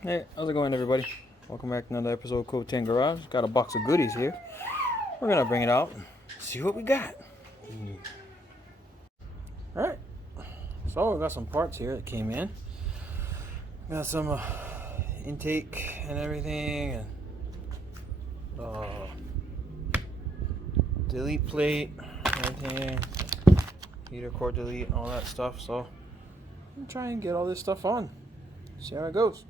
Hey, how's it going, everybody? Welcome back to another episode of Code 10 Garage. Got a box of goodies here. We're gonna bring it out, see what we got. Alright, so we got some parts here that came in. Got some intake and everything, and delete plate, everything, heater core delete, and all that stuff. So I'm trying to get all this stuff on. See how it goes.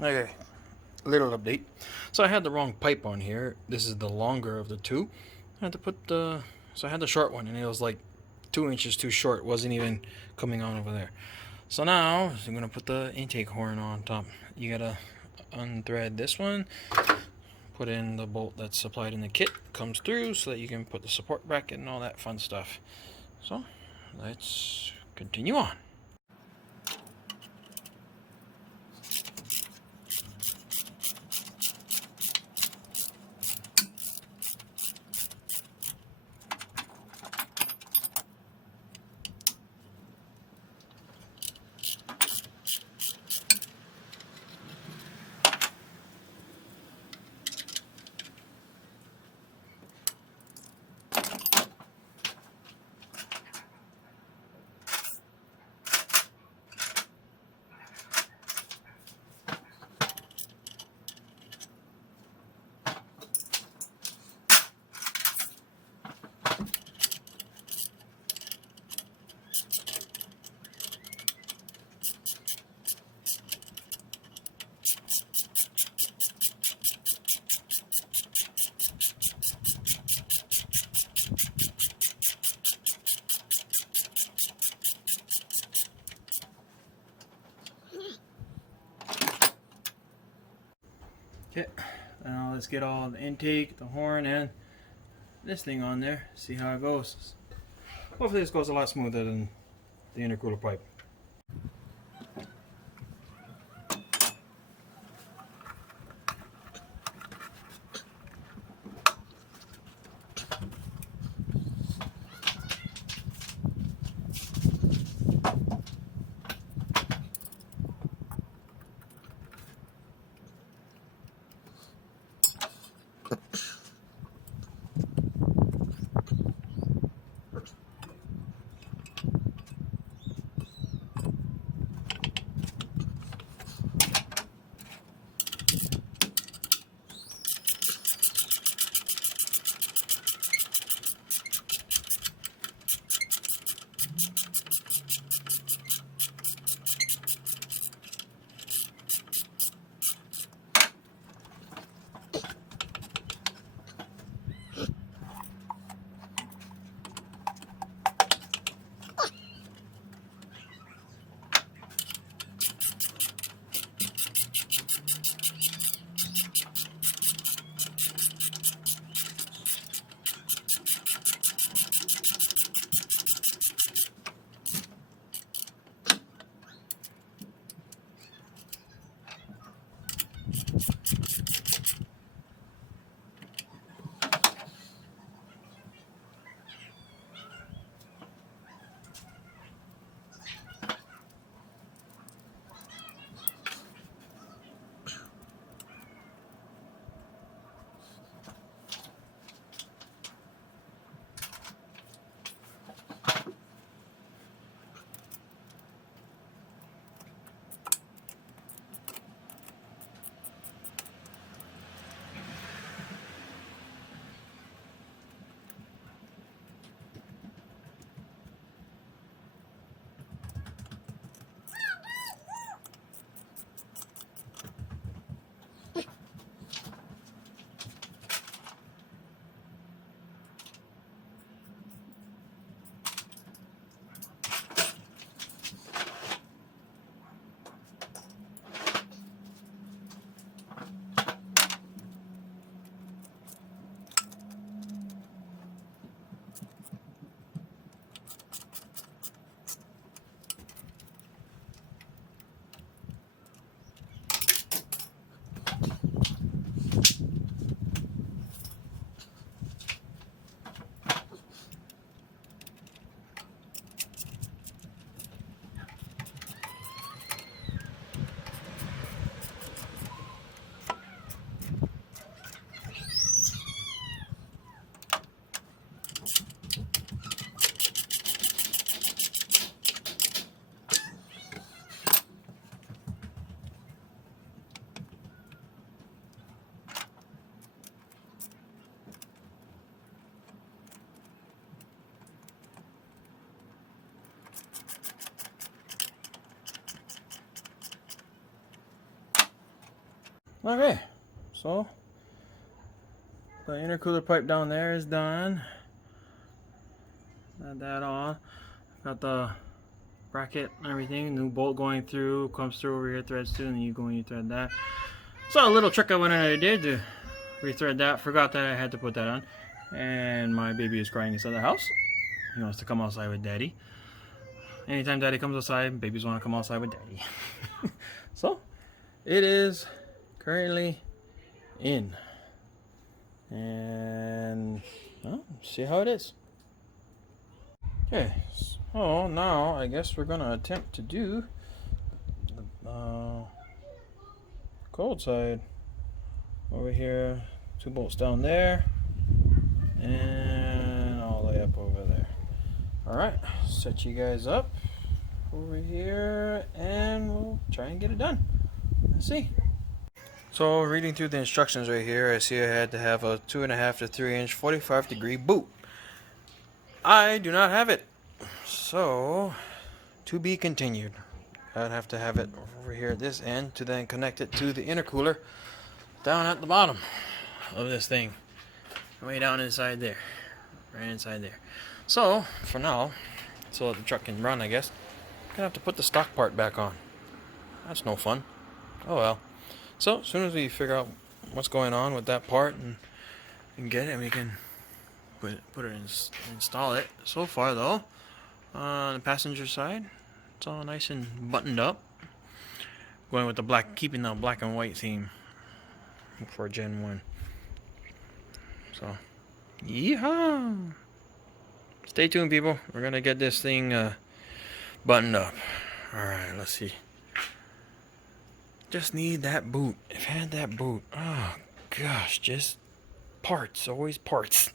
Okay, little update. So I had the wrong pipe on here. This is the longer of the two. I had to put so I had the short one, and it was like 2 inches too short. It wasn't even coming on over there. So now I'm gonna put the intake horn on top. You gotta unthread this one, put in the bolt that's supplied in the kit, comes through so that you can put the support bracket and all that fun stuff. So let's continue on. Okay, now let's get all the intake, the horn, and this thing on there. See how it goes. Hopefully this goes a lot smoother than the intercooler pipe. Okay, so the intercooler pipe down there is done. Add that on. Got the bracket and everything. New bolt going through, comes through over here, threads too, and you go and you thread that. So a little trick I went ahead and did to rethread that. Forgot that I had to put that on. And my baby is crying inside the house. He wants to come outside with daddy. Anytime daddy comes outside, babies want to come outside with daddy. So it is currently in. And well, see how it is. Okay, so now I guess we're gonna attempt to do the cold side. Over here, 2 bolts down there, and all the way up over there. Alright, set you guys up over here, and we'll try and get it done. Let's see. So reading through the instructions right here, I see I had to have a 2.5 to 3 inch 45-degree boot. I do not have it, so to be continued. I'd have to have it over here at this end to then connect it to the intercooler down at the bottom of this thing, way down inside there, right inside there. So for now, so that the truck can run, I guess I'm gonna have to put the stock part back on. That's no fun. Oh well. So as soon as we figure out what's going on with that part and get it, we can put it in, install it. So far though, on the passenger side, it's all nice and buttoned up. Going with the black, keeping the black and white theme for Gen 1. So, yeehaw! Stay tuned, people. We're gonna get this thing buttoned up. Alright, let's see. Just need that boot. If I had that boot, oh gosh, just parts, always parts.